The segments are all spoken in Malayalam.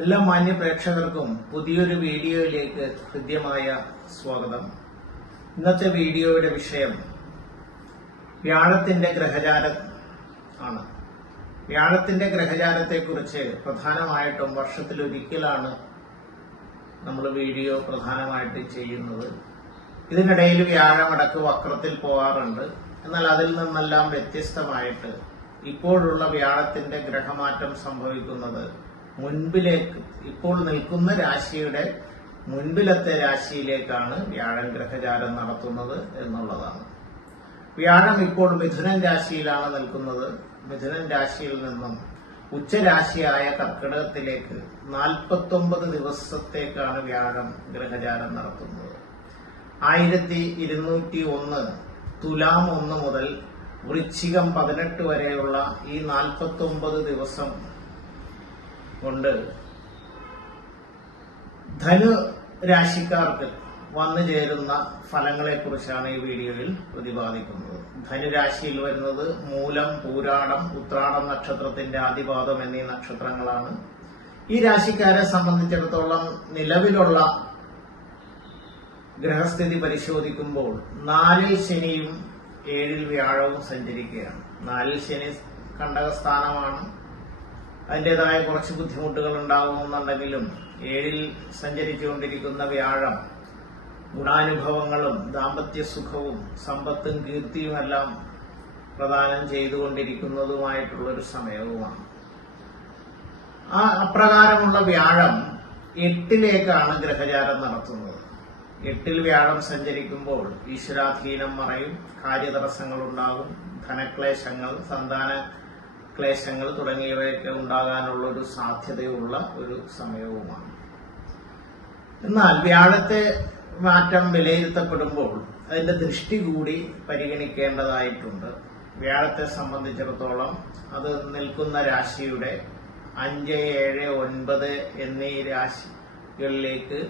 എല്ലാ മാന്യ പ്രേക്ഷകർക്കും പുതിയൊരു വീഡിയോയിലേക്ക് ഹൃദ്യമായ സ്വാഗതം. ഇന്നത്തെ വീഡിയോയുടെ വിഷയം വ്യാഴത്തിന്റെ ഗ്രഹചാരം ആണ്. വ്യാഴത്തിന്റെ ഗ്രഹചാരത്തെക്കുറിച്ച് പ്രധാനമായിട്ടും വർഷത്തിലൊരിക്കലാണ് നമ്മൾ വീഡിയോ പ്രധാനമായിട്ട് ചെയ്യുന്നത്. ഇതിനിടയിൽ വ്യാഴം അടക്ക് വക്രത്തിൽ പോകാറുണ്ട് എന്നാൽ അതിൽ നിന്നെല്ലാം വ്യത്യസ്തമായിട്ട് ഇപ്പോഴുള്ള വ്യാഴത്തിന്റെ ഗ്രഹമാറ്റം സംഭവിക്കുന്നത് മുൻപിലേക്ക് ഇപ്പോൾ നിൽക്കുന്ന രാശിയുടെ മുൻപിലത്തെ രാശിയിലേക്കാണ് വ്യാഴം ഗ്രഹചാരം നടത്തുന്നത് എന്നുള്ളതാണ്. വ്യാഴം ഇപ്പോൾ മിഥുനൻ രാശിയിലാണ് നിൽക്കുന്നത്. മിഥുനൻ രാശിയിൽ നിന്നും ഉച്ചരാശിയായ കർക്കിടകത്തിലേക്ക് നാൽപ്പത്തൊമ്പത് ദിവസത്തേക്കാണ് വ്യാഴം ഗ്രഹചാരം നടത്തുന്നത്. ആയിരത്തി ഇരുന്നൂറ്റി ഒന്ന് തുലാം ഒന്ന് മുതൽ വൃശ്ചികം പതിനെട്ട് വരെയുള്ള ഈ നാൽപ്പത്തൊമ്പത് ദിവസം കൊണ്ട് ധനു രാശിക്കാർക്ക് വന്നു ചേരുന്ന ഫലങ്ങളെ കുറിച്ചാണ് ഈ വീഡിയോയിൽ പ്രതിപാദിക്കുന്നത്. ധനുരാശിയിൽ വരുന്നത് മൂലം പൂരാടം ഉത്രാടം നക്ഷത്രത്തിന്റെ ആദിപാദം എന്നീ നക്ഷത്രങ്ങളാണ്. ഈ രാശിക്കാരെ സംബന്ധിച്ചിടത്തോളം നിലവിലുള്ള ഗ്രഹസ്ഥിതി പരിശോധിക്കുമ്പോൾ നാലിൽ ശനിയും ഏഴിൽ വ്യാഴവും സഞ്ചരിക്കുകയാണ്. നാലിൽ ശനി കണ്ടകസ്ഥാനമാണ്. അതിന്റെതായ കുറച്ച് ബുദ്ധിമുട്ടുകൾ ഉണ്ടാകുമെന്നുണ്ടെങ്കിലും ഏഴിൽ സഞ്ചരിച്ചുകൊണ്ടിരിക്കുന്ന വ്യാഴം ഗുണാനുഭവങ്ങളും ദാമ്പത്യ സുഖവും സമ്പത്തും കീർത്തിയുമെല്ലാം പ്രദാനം ചെയ്തുകൊണ്ടിരിക്കുന്നതുമായിട്ടുള്ളൊരു സമയവുമാണ്. ആ അപ്രകാരമുള്ള വ്യാഴം എട്ടിലേക്കാണ് ഗ്രഹചാരം നടത്തുന്നത്. എട്ടിൽ വ്യാഴം സഞ്ചരിക്കുമ്പോൾ ഈശ്വരാധീനം മറയും കാര്യതടസ്സങ്ങളുണ്ടാകും ധനക്ലേശങ്ങൾ സന്താന ക്ലേശങ്ങൾ തുടങ്ങിയവയൊക്കെ ഉണ്ടാകാനുള്ള ഒരു സാധ്യതയുള്ള ഒരു സമയവുമാണ്. എന്നാൽ വ്യാഴത്തെ മാറ്റം വിലയിരുത്തപ്പെടുമ്പോൾ അതിന്റെ ദൃഷ്ടി കൂടി പരിഗണിക്കേണ്ടതായിട്ടുണ്ട്. വ്യാഴത്തെ സംബന്ധിച്ചിടത്തോളം അത് നിൽക്കുന്ന രാശിയുടെ അഞ്ച് ഏഴ് ഒൻപത് എന്നീ രാശികളിലേക്ക്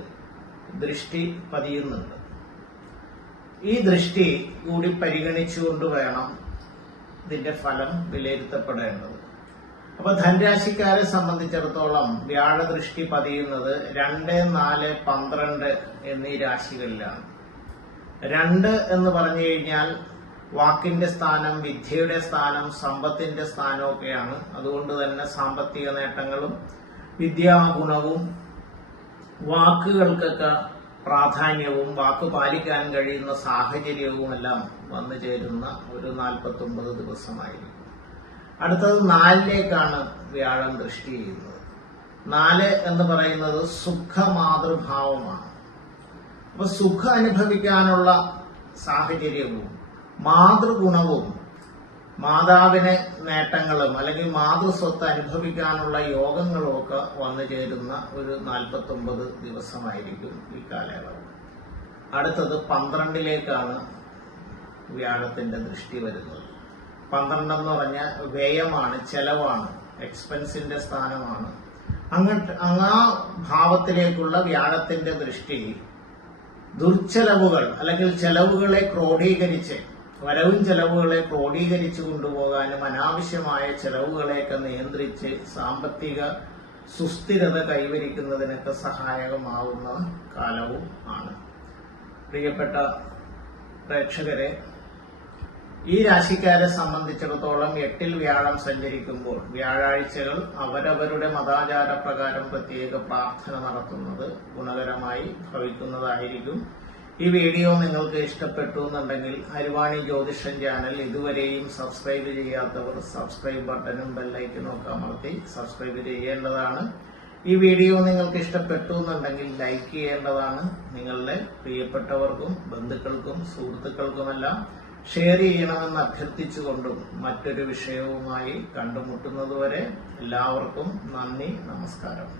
ദൃഷ്ടി പതിയുന്നുണ്ട്. ഈ ദൃഷ്ടി കൂടി പരിഗണിച്ചുകൊണ്ട് വേണം ഇതിന്റെ ഫലം വിലയിരുത്തപ്പെടേണ്ടത്. അപ്പൊ ധനരാശിക്കാരെ സംബന്ധിച്ചിടത്തോളം വ്യാഴദൃഷ്ടി പതിയുന്നത് രണ്ട് നാല് പന്ത്രണ്ട് എന്നീ രാശികളിലാണ്. രണ്ട് എന്ന് പറഞ്ഞു കഴിഞ്ഞാൽ വാക്കിന്റെ സ്ഥാനം വിദ്യയുടെ സ്ഥാനം സമ്പത്തിന്റെ സ്ഥാനമൊക്കെയാണ്. അതുകൊണ്ട് തന്നെ സാമ്പത്തിക നേട്ടങ്ങളും വിദ്യാഗുണവും വാക്കുകൾക്കൊക്കെ പ്രാധാന്യവും വാക്ക് പാലിക്കാൻ കഴിയുന്ന സാഹചര്യവുമെല്ലാം വന്നു ചേരുന്ന ഒരു നാൽപ്പത്തി ഒമ്പത് ദിവസമായിരിക്കും. അടുത്തത് നാലിലേക്കാണ് വ്യാഴം ദൃഷ്ടി ചെയ്യുന്നത്. നാല് എന്ന് പറയുന്നത് സുഖമാതൃഭാവമാണ്. അപ്പൊ സുഖം അനുഭവിക്കാനുള്ള സാഹചര്യവും മാതൃഗുണവും മാതാവിന് നേട്ടങ്ങളും അല്ലെങ്കിൽ മാതൃസ്വത്ത് അനുഭവിക്കാനുള്ള യോഗങ്ങളും ഒക്കെ വന്നു ചേരുന്ന ഒരു നാൽപ്പത്തൊമ്പത് ദിവസമായിരിക്കും ഈ കാലയളവ്. അടുത്തത് പന്ത്രണ്ടിലേക്കാണ് വ്യാഴത്തിന്റെ ദൃഷ്ടി വരുന്നത്. പന്ത്രണ്ടെന്ന് പറഞ്ഞാൽ വ്യയമാണ് ചെലവാണ് എക്സ്പെൻസിന്റെ സ്ഥാനമാണ്. അങ്ങോട്ട് അങ്ങാ ഭാവത്തിലേക്കുള്ള വ്യാഴത്തിന്റെ ദൃഷ്ടി ദുർച്ചെലവുകൾ അല്ലെങ്കിൽ ചെലവുകളെ ക്രോഡീകരിച്ച് വരവും ചെലവുകളെ ക്രോഡീകരിച്ചു കൊണ്ടുപോകാനും അനാവശ്യമായ ചെലവുകളെയൊക്കെ നിയന്ത്രിച്ച് സാമ്പത്തിക സുസ്ഥിരത കൈവരിക്കുന്നതിനൊക്കെ സഹായകമാവുന്ന കാലവും ആണ്. പ്രിയപ്പെട്ട പ്രേക്ഷകരെ ഈ രാശിക്കാരെ സംബന്ധിച്ചിടത്തോളം എട്ടിൽ വ്യാഴം സഞ്ചരിക്കുമ്പോൾ വ്യാഴാഴ്ചകൾ അവരവരുടെ മതാചാര പ്രകാരം പ്രത്യേക പ്രാർത്ഥന നടത്തുന്നത് ഗുണകരമായി ഭവിക്കുന്നതായിരിക്കും. ഈ വീഡിയോ നിങ്ങൾക്ക് ഇഷ്ടപ്പെട്ടു എന്നുണ്ടെങ്കിൽ അരുവാണി ജ്യോതിഷൻ ചാനൽ ഇതുവരെയും സബ്സ്ക്രൈബ് ചെയ്യാത്തവർ സബ്സ്ക്രൈബ് ബട്ടനും ബെല്ലൈക്കനും ഒക്കെ അമർത്തി സബ്സ്ക്രൈബ് ചെയ്യേണ്ടതാണ്. ഈ വീഡിയോ നിങ്ങൾക്ക് ഇഷ്ടപ്പെട്ടു എന്നുണ്ടെങ്കിൽ ലൈക്ക് ചെയ്യേണ്ടതാണ്. നിങ്ങളുടെ പ്രിയപ്പെട്ടവർക്കും ബന്ധുക്കൾക്കും സുഹൃത്തുക്കൾക്കുമെല്ലാം ഷെയർ ചെയ്യണമെന്ന് അഭ്യർത്ഥിച്ചുകൊണ്ടും മറ്റൊരു വിഷയവുമായി കണ്ടുമുട്ടുന്നതുവരെ എല്ലാവർക്കും നന്ദി നമസ്കാരം.